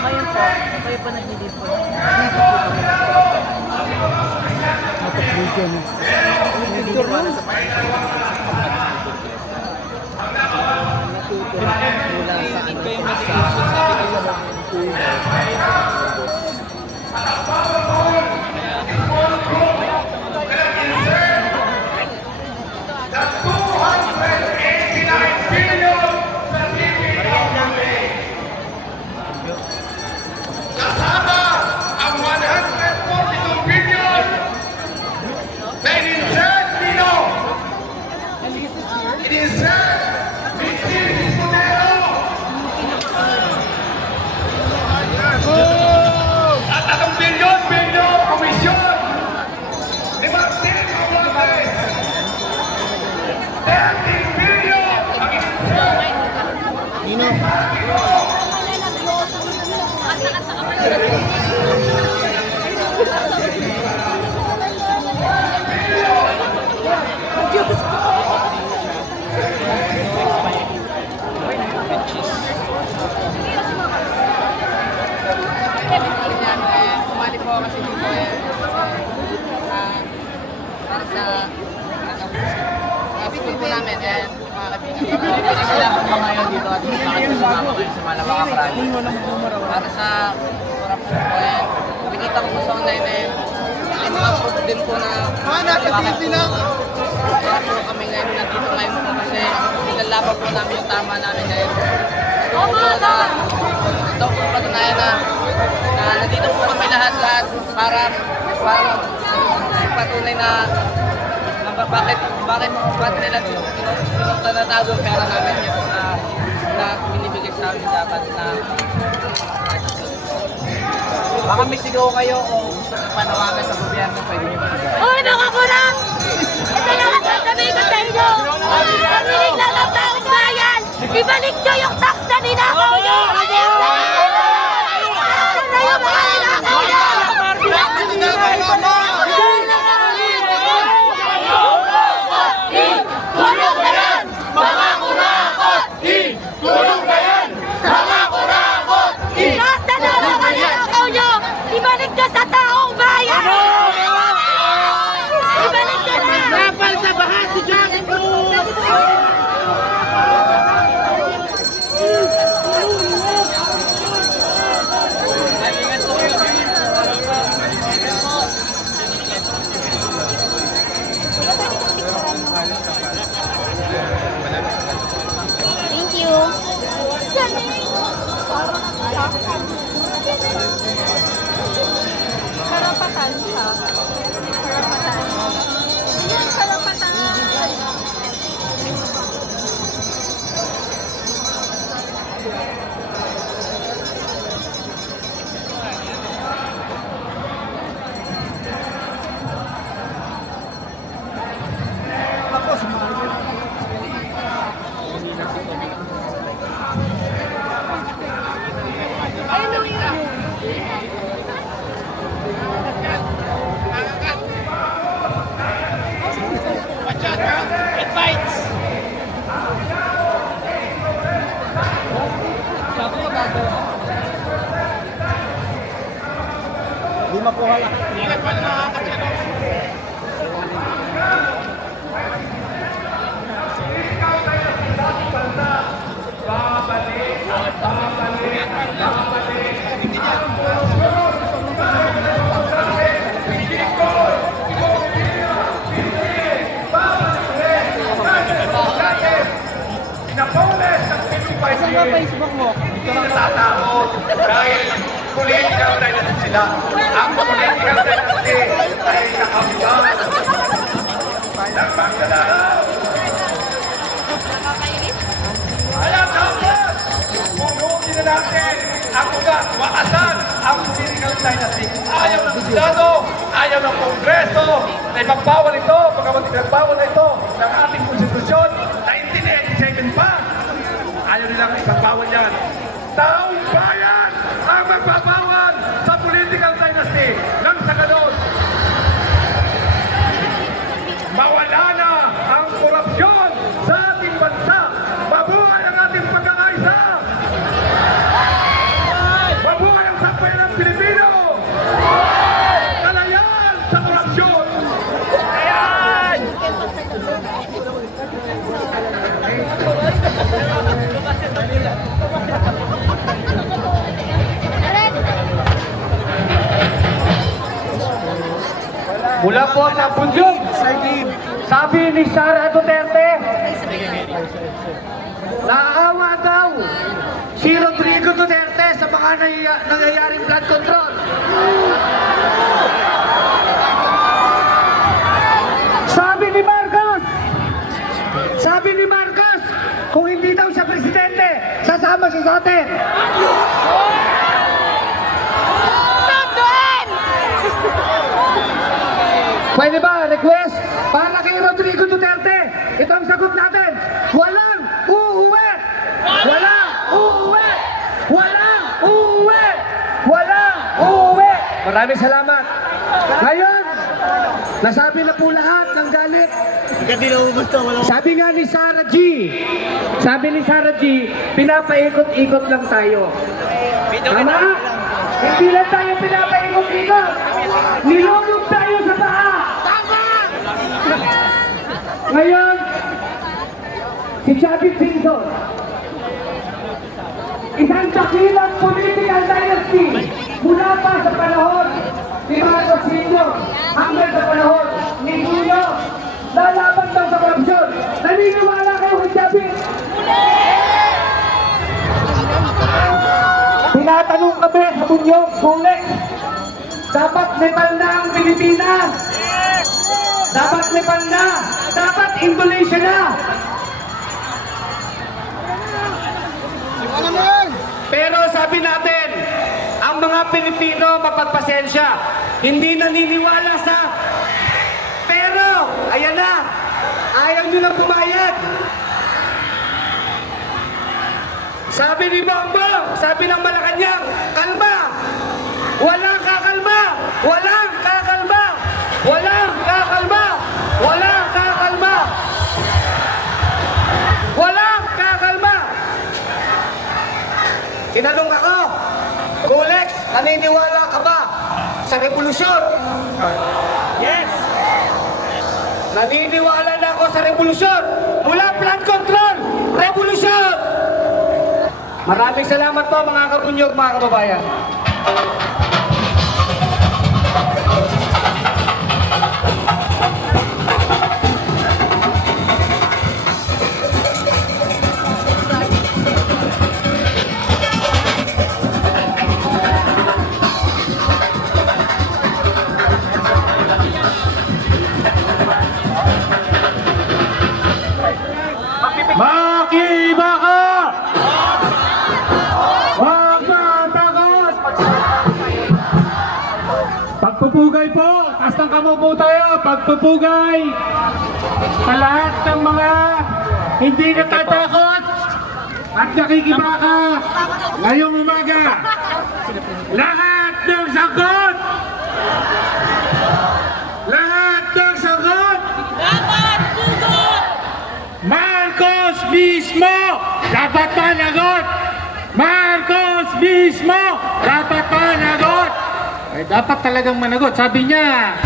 Ngayon po, kayo po nag-lead po. Video mo. Video mo. Mula sa para sa corruption po yan. Nakikita ko po sa online na yun. May mga proof din po na kaya po kami ngayon nandito ngayon po kasi nilalaban po namin yung tama namin ngayon. Gusto ko po na ito po patunayan na nandito po kami lahat para patunay na bakit nila tinatatago ang pera namin yun na binibigay sa amin dapat na baka may sigaw kayo o gusto nyo panawagan sa gobyerno, pwede nyo magagawa. Hoy, mga kurang! Ito lang ang sasabihin ko sa inyo! Pamilig lang ang taong bayan! Ibalik nyo yung tax na ninakaw nyo! Ayaw na! Ayaw na yung mga ninakaw nyo! Tulong na yan! Mga kurakot! Tulong na yan! Mga kurakot! Nasa na mga ninakaw nyo! Ibalik nyo sa taong bayan! Ibalik nyo na! Napal sa baha si Jacket mo! Thank you. Karapatan siya. Karapatan. Yan, karapatan. Ayun yun. Di makuha lang. Saan ka Facebook mo? natatakot dahil political dynasty sila. Ang political dynasty ay nakambang ng Mindanao. Kaya dapat punuin na natin ang ugat, wakasan ang political dynasty. Ayaw ng Senado, ayaw ng Kongreso na ipagbawal ito, pagkamat ipagbawal na ito ng ating konstitusyon na 1987 pa. Ayaw nilang ipagbawal yan. Taong bayan ang magbabawal sa political dynasty ng sa ganon. Mawala na ang korupsyon sa ating bansa. Mabuhay ang ating pagkakaisa. Mabuhay ang sampay ng Pilipino. Kalayan sa korupsyon. Kalayan! Mula po sa Punjab, sabi ni Sara Duterte, naawa daw si Rodrigo Duterte sa mga nangyayaring flood control. Sabi ni Marcos, kung hindi daw siya presidente, sasama siya sa atin. Pwede ba, request? Para kay Rodrigo Duterte, ito ang sagot natin. Walang uuwi! Walang uuwi! Walang uuwi! Walang uuwi! Maraming salamat. Ngayon, nasabi na po lahat ng galit. Sabi nga ni Sarah G, pinapaikot-ikot lang tayo. Tama? Hindi lang tayo pinapaikot-ikot. Nilulog tayo sa paa. Ngayon, si Chavit Singson, isang dakilang political dynasty mula pa sa panahon ni Marcos Sr. hanggang sa panahon ni Julio, lalaban daw sa korupsyon. Naniniwala kayo kay Chavit? Tinatanong kami sa Bunyog, Kulex, dapat Nepal na ang Pilipinas. Dapat Nepal na. Dapat Indonesia na. Pero sabi natin, ang mga Pilipino mapagpasensya, hindi naniniwala sa pero, ayan na, ayaw nyo lang pumayag. Sabi ni Bongbong, sabi ng Malacanang, kalma! Walang kakalma! Walang kakalma! Walang kakalma! Walang kakalma! Walang kakalma! Tinanong ako, Kulex, naniniwala ka ba sa revolusyon? Yes! Naniniwala na ako sa revolusyon! Mula flood control! Revolusyon! Maraming salamat po mga kabunyog, mga kababayan. Makiba ka! Huwag matakot! Pagpupugay po! Taas ng kamao po tayo! Pagpupugay! Sa lahat ng mga hindi natatakot at nakikibaka ngayong umaga! Lahat ng sagot! Lahat ng sagot! Marcos mismo dapat managot! Marcos mismo dapat managot! Eh, dapat talagang managot. Sabi niya,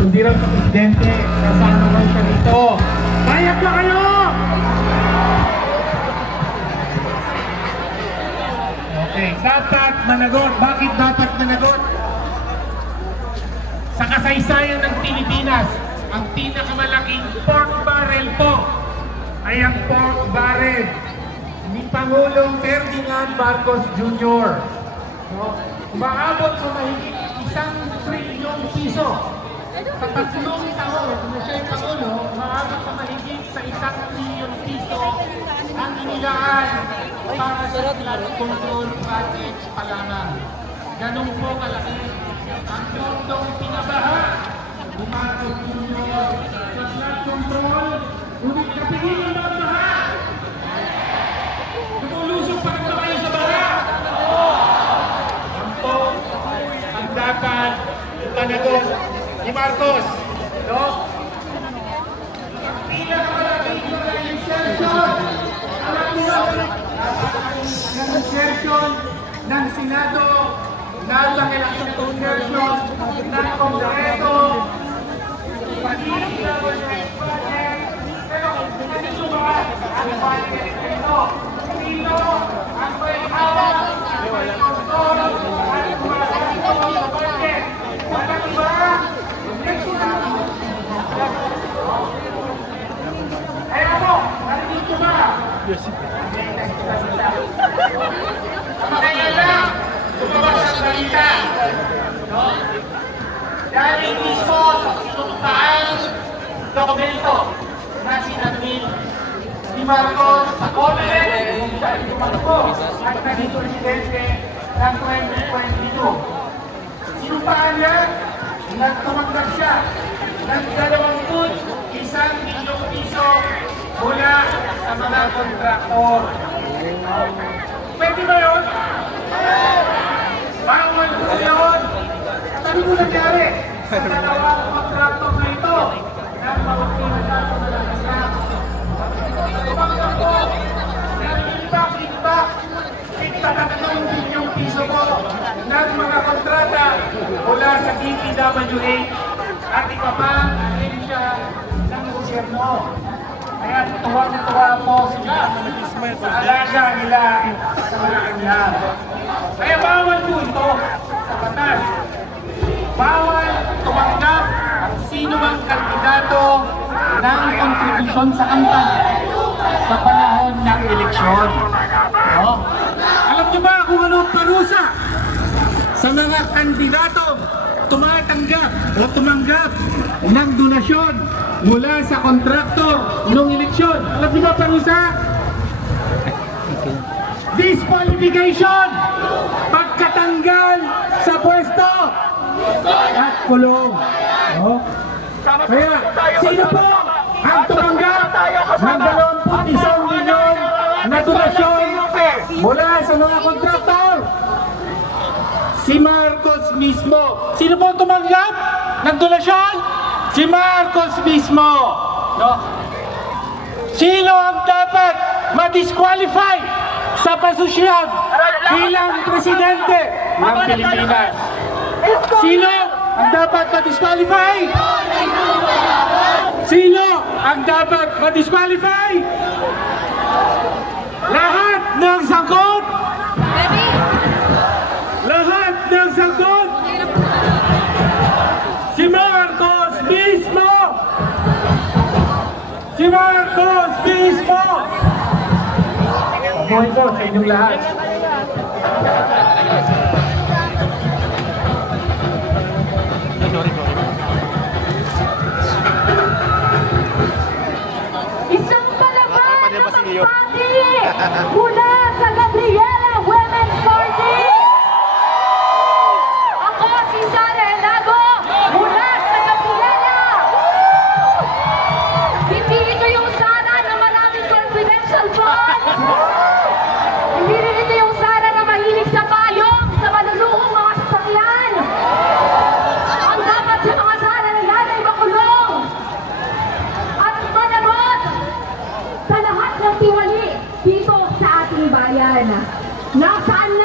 hindi lang sa presidente, nasama lang siya dito. Bayad na kayo! Okay, dapat managot. Bakit dapat managot? Sa kasaysayan ng Pilipinas, ang pinakamalaking pork barrel po ay ang pork barrel ni Pangulong Ferdinand Marcos Jr. No? Umaabot sa mahigit 1 trilyong piso. Sa 3 taon, kung siya yung Pangulo, umaabot sa mahigit sa 1 trilyong piso ang inilaan para sa flood control projects pa lamang. Ganun po kalaki ang tondong pinabaha. Marcos Jr. sa flood control, ngunit kapigilan ang baha. Lumulusog pa rin ba kayo sa baha? Yan po ang dapat ipanagot ni Marcos. No? Ang pinakamalaking organization, alam niyo, organization ng Senado, napakalaking organization ng Kongreso, pero kanino ba ang budget nito? Sino ang may hawak ng kontrol at kumakalito sa budget? Walang iba? Kaya po, narinig ko ba? Kaya lang, lumabas ang balita. No? Dahil mismo sa sinuntaan dokumento na sinabit ni Marcos sa Comelec kung saan tumakbo at naging presidente ng 2022. Sinuntaan niya, nagtumanggap siya ng 21 milyong piso mula sa mga kontraktor. Pwede ba yun? Bawal po yun! Sabi mo nangyari sa dalawang kontraktor na ito ng mga pinagkato na lang. Tumanggap po ng feedback 3 milyong piso po ng mga kontrata mula sa DPWH at iba pang ahensya ng gobyerno. Kaya tuwa-tuwa po sila sa alaga nila sa mga kanyan. Kaya bawal po ito sa batas. Bawal tumanggap ang sino mang kandidato ng kontribusyon sa kampanya sa panahon ng eleksyon. No? Alam niyo ba kung ano ang parusa sa mga kandidatong tumatanggap o tumanggap ng donasyon mula sa kontraktor ng eleksyon? Alam niyo ba parusa? Disqualification! Pagkatanggal sa pwesto! At kulong. No? Kaya, sino po ang tumanggap ng 21 milyon na donasyon mula sa mga kontraktor? Si Marcos mismo. Sino po ang tumanggap ng donasyon? Si Marcos mismo. No? Sino ang dapat ma-disqualify sa posisyong bilang presidente ng Pilipinas? Sino ang dapat ma-disqualify? Sino ang dapat ma-disqualify? Lahat ng sangkot! Lahat ng sangkot! Si Marcos mismo! Si Marcos mismo! Abuhay po sa inyong lahat. Isang palaban na magpati mula sa Gabriela Women's Party. Ako si Sara Elago mula sa Gabriela. Hindi ito yung Sara na maraming confidential funds. Hindi rin ito yung Sara na mahilig sa payong, sa maluluhong mga sasakyan. Ang dapat sa mga Sara na yan ay makulong. At managot sa lahat ng tiwali dito sa ating bayan. Nasaan na